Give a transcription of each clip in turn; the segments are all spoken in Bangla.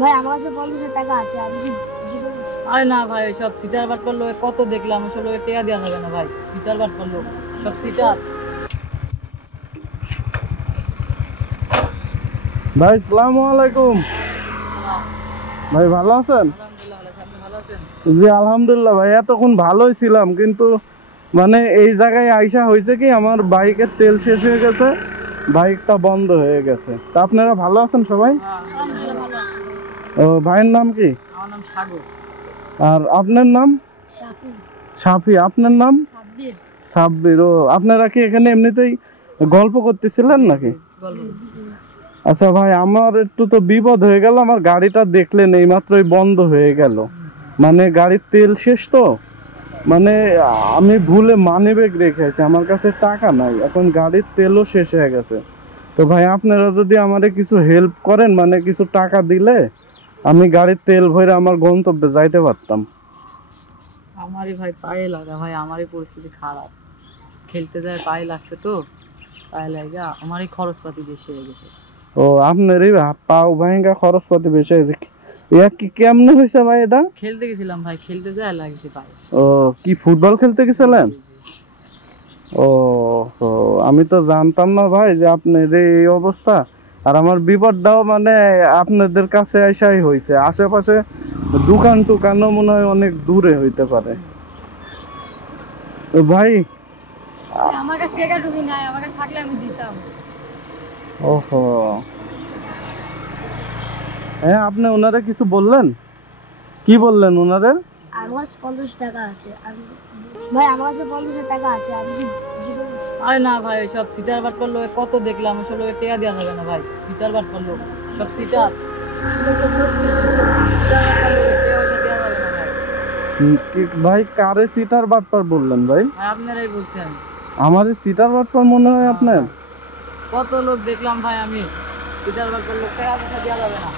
ভাই আমার কাছে 50,000 টাকা আছে, আমি কি দিব? আরে না ভাই, সব সিটার বাট করলো কত দেখলাম, আসলে টেয়া দেওয়া যাবে না ভাই, সিটার বাট করলো সব সিটার। ভাই আসসালামু আলাইকুম। ভাই ভালো আছেন? আলহামদুলিল্লাহ ভালো আছি, আপনি ভালো আছেন? জি আলহামদুলিল্লাহ ভাই, এতক্ষণ ভালোই ছিলাম, কিন্তু মানে এই জায়গায় আইসা হয়েছে কি আমার বাইকের তেল শেষ হয়ে গেছে, বাইকটা বন্ধ হয়ে গেছে। তা আপনারা ভালো আছেন সবাই? আলহামদুলিল্লাহ ভালো আছি। ও ভাইয়ের নাম কি? আমার নাম সাগর। আর আপনার নাম? শাফি। সাফি। আপনার নাম? সাব্বির। সাব্বির। ও আপনারা কি এখানে এমনিতেই গল্প করতেছিলেন নাকি? আচ্ছা ভাই, আমার একটু তো বিপদ হয়ে গেল, আমার গাড়িটা দেখলেন এইমাত্রই বন্ধ হয়ে গেল, মানে গাড়ির তেল শেষ তো, মানে আমি ভুলে মানিব্যাগ রেখেছি, আমার কাছে টাকা নাই, এখন গাড়ির তেলও শেষ হয়ে গেছে। তো ভাই আপনারা যদি আমারে কিছু হেল্প করেন, মানে কিছু টাকা দিলে আমি গাড়ির তেল ভরে আমার গন্তব্যে যাইতে পারতাম। আমারই ভাই পায়ে লাগা, ভাই আমারই পরিস্থিতি খারাপ, খেলতে যায় পায়ে লাগছে তো, পায়ে লাগা আমারই খরচপাতি বেশি হয়ে গেছে। ও আপনারই পাও ভাঙ্গা খরচপাতি বেশি হয়েছে? ইয়া কি কেমনে হয়েছে ভাই এটা? খেলতে গেছিলাম ভাই, খেলতে যায় লাগছে পায়ে। ও কি ফুটবল খেলতে গেছিলেন? ও ও, আমি তো জানতাম না ভাই যে আপনার এই অবস্থা। আর আমার বিপদটাও মানে আপনাদের কাছে আসাই হয়েছে, আশেপাশে দোকান টুকানও মনে হয় অনেক দূরে হইতে পারে। তো ভাই আমার কাছে টাকা ঢুকি নাই, আমার কাছে থাকলে আমি দিতাম। ওহো, হ্যাঁ আপনি ওনারে কিছু বললেন? কি বললেন ওনারে? আমার কাছে 50 টাকা আছে, আমি ভাই আমার কাছে 50,000 টাকা আছে, আমি কি দিব? আরে না ভাই, সব সিটার বাট করলো কত দেখলাম, আসলে টেয়া দেওয়া যাবে না ভাই, সিটার বাট করলো সব সিটার। ভাই কারে সিটার বাটপার বললেন ভাই? ভাই আপনারাই বলছেন। আমারে সিটার বাটপার মনে হয় আপনার? কত লোক দেখলাম ভাই, আমি সিটার বাট করলো টাকা পয়সা দেওয়া যাবে না।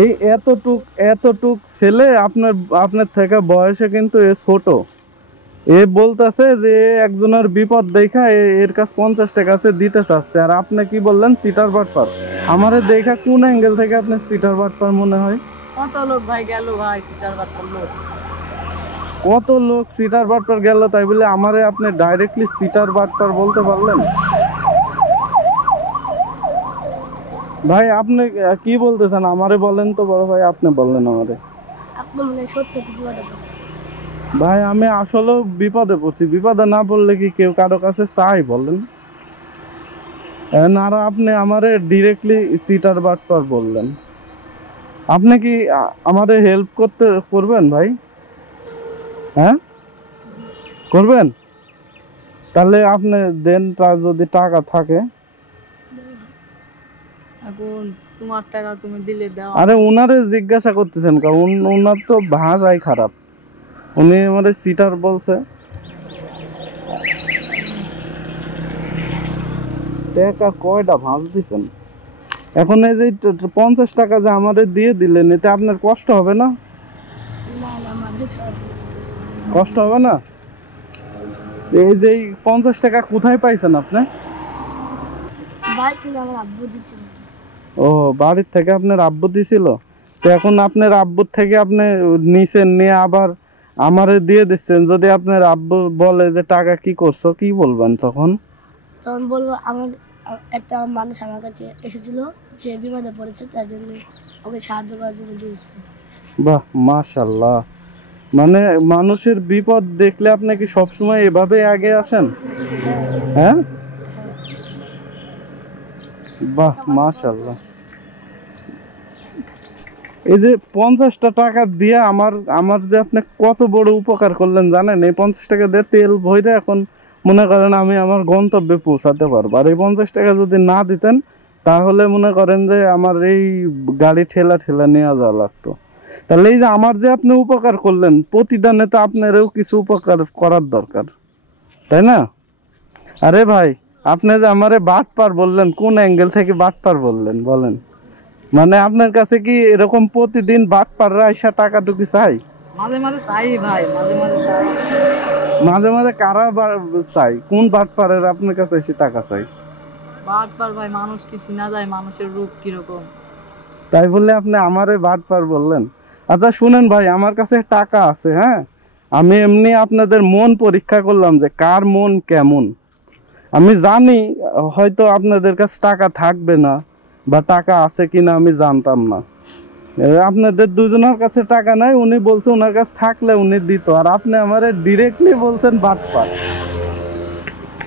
এই এতটুক ছেলে আপনার আপনার থেকে বয়সে কিন্তু এ ছোট, এ বলতেছে যে একজনের বিপদ দেখা এর কাছে 50 টাকা আছে দিতে চাচ্ছে, আর আপনি কি বললেন সিটার বাটপার? আমারে দেখা কোন অ্যাঙ্গেল থেকে আপনি সিটার বাটপার মনে হয়? কত লোক ভাই গেল ভাই সিটার বাট করলো। কত লোক সিটার বাটপার গেল, তাই বলে আমারে আপনি ডাইরেক্টলি সিটার বাটপার বলতে পারলেন? ভাই আপনি কি বলতেছেন আমারে বলেন তো বড় ভাই, আপনি বললেন আমারে। আপনি মনে সত্যি বিপদে পড়ছেন। ভাই আমি আসলে বিপদে পড়ছি, বিপদে না পড়লে কি কেউ কারো কাছে চাই বলেন? আর আপনি আমারে ডিরেক্টলি সিটার বাটপার বললেন। আপনি কি আমারে হেল্প করবেন ভাই? হ্যাঁ করবেন? তাহলে আপনি দেন, যদি টাকা থাকে। এখন তোমার টাকা তুমি দিলে দাও। আরে উনারে জিজ্ঞাসা করতেছেন কারণ উনার তো ভাষাই খারাপ, উনি আমারে সিটার বলছে। টাকা কয়টা ভাঁজ দিছেন? এখন এই যে 50 টাকা যে আমাদের দিয়ে দিলেন, এতে আপনার কষ্ট হবে না? না না, আমার কষ্ট হবে না? এই যে 50 টাকা কোথায় পাইছেন আপনি? ভাই ছিল, আমার আব্বু দিচ্ছিল। ও বাড়ির থেকে আপনার আব্বু দিছিল? তো এখন আপনার আব্বুর থেকে আপনি নিছেন, নিয়ে আবার আমারে দিয়ে দিচ্ছেন, যদি আপনার আব্বু বলে যে টাকা কি করছো, কি বলবেন তখন? তখন বলবো আমার একটা মানুষ আমার কাছে এসেছিল, যে বিপদে পড়েছে, তার জন্য ওকে সাহায্য করার জন্য দিয়েছে। বাহ মাশাআল্লাহ, মানে মানুষের বিপদ দেখলে আপনি কি সবসময় এভাবে আগে আসেন? হ্যাঁ বাহ মাশাআল্লাহ। এই যে 50টা টাকা দিয়ে আমার যে আপনি কত বড় উপকার করলেন জানেন? এই 50 টাকা দিয়ে তেল ভরে এখন মনে করেন আমি আমার গন্তব্যে পৌঁছাতে পারবো, আর এই 50 টাকা যদি না দিতেন তাহলে মনে করেন যে আমার এই গাড়ি ঠেলা ঠেলা নিয়ে যাওয়া লাগতো। তাহলে এই যে আমার যে আপনি উপকার করলেন, প্রতিদানে তো আপনারও কিছু উপকার করার দরকার, তাই না? আরে ভাই আপনি যে আমারে বাটপার বললেন, কোন অ্যাঙ্গেল থেকে বাটপার বললেন বলেন? মানে আপনার কাছে কি এরকম প্রতিদিন বাটপাররা এসে টাকা টুকি চাই? মাঝে মাঝে চাই ভাই, মাঝে মাঝে চাই। মাঝে মাঝে কারা চাই? কোন বাটপারের আপনার কাছে এসে টাকা চাই? বারবার ভাই, মানুষ কি চিনা যায়, মানুষের রূপ কিরকম। তাই বলে আপনি আমারে বাটপার বললেন? আচ্ছা শুনেন ভাই, আমার কাছে টাকা আছে, হ্যাঁ, আমি এমনি আপনাদের মন পরীক্ষা করলাম যে কার মন কেমন। আমি জানি হয়তো আপনাদের কাছে টাকা থাকবে না বা টাকা আছে কিনা আমি জানতাম না। আপনাদের দুজনের কাছে টাকা নাই, উনি বলছে ওনার কাছে থাকলে উনি দিত, আর আপনি আমারে ডিরেক্টলি বলছেন বাটপার।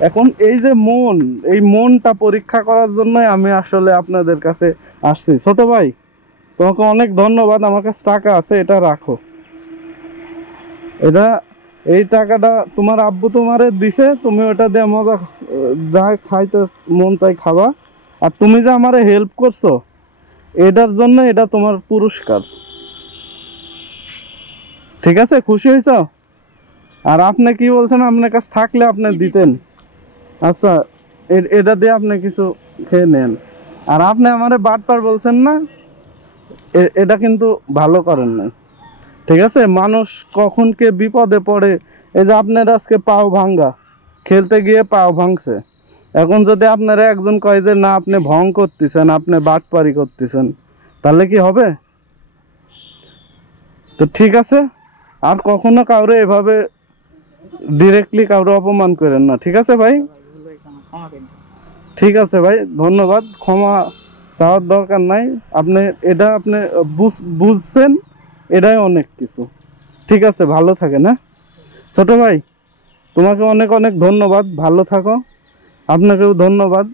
এখন এই যে মন, এই মনটা পরীক্ষা করার জন্যই আমি আসলে আপনাদের কাছে আসছি। ছোট ভাই, তোমাকে অনেক ধন্যবাদ, আমার কাছে টাকা আছে, এটা রাখো। এটা, এই টাকাটা তোমার আব্বু তোমারে দিছে, তুমি ওটা দিয়ে মজা যা খাইতে মন চাই খাবা। আর তুমি যে আমারে হেল্প করছো এটার জন্য এটা তোমার পুরস্কার। ঠিক আছে, খুশি হয়েছ? আর আপনি কি বলছেন আপনার কাছে থাকলে আপনি দিতেন? আচ্ছা, এটা দিয়ে আপনি কিছু খেয়ে নেন। আর আপনি আমারে বাটপার বলছেন না, এটা কিন্তু ভালো করেন না। ঠিক আছে, মানুষ কখন কে বিপদে পড়ে। এই যে আপনার আজকে পাও ভাঙ্গা, খেলতে গিয়ে পাও ভাঙছে, এখন যদি আপনারা একজন কয় যে না আপনি ভং করতেছেন, আপনি বাটপারি করতেছেন, তাহলে কি হবে? তো ঠিক আছে, আর কখনো কাউরে এভাবে ডিরেক্টলি কাউরে অপমান করেন না, ঠিক আছে ভাই? ভুল হয়েছে আমার, ক্ষমা করে দিন। ঠিক আছে ভাই, ধন্যবাদ। ক্ষমা চাওয়ার দরকার নাই, আপনি এটা আপনি বুঝছেন, এটাই অনেক কিছু। ঠিক আছে, ভালো থাকেন। হ্যাঁ ছোট ভাই, তোমাকে অনেক অনেক ধন্যবাদ, ভালো থাকো। আপনাকেও ধন্যবাদ।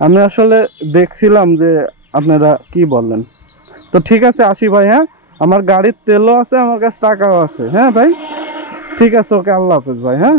আমি আসলে দেখছিলাম যে আপনারা কি বললেন। তো ঠিক আছে, আসি ভাই। হ্যাঁ, আমার গাড়ির তেলও আছে, আমার কাছে টাকাও আছে। হ্যাঁ ভাই, ঠিক আছে, ওকে, আল্লাহ হাফেজ ভাই। হ্যাঁ।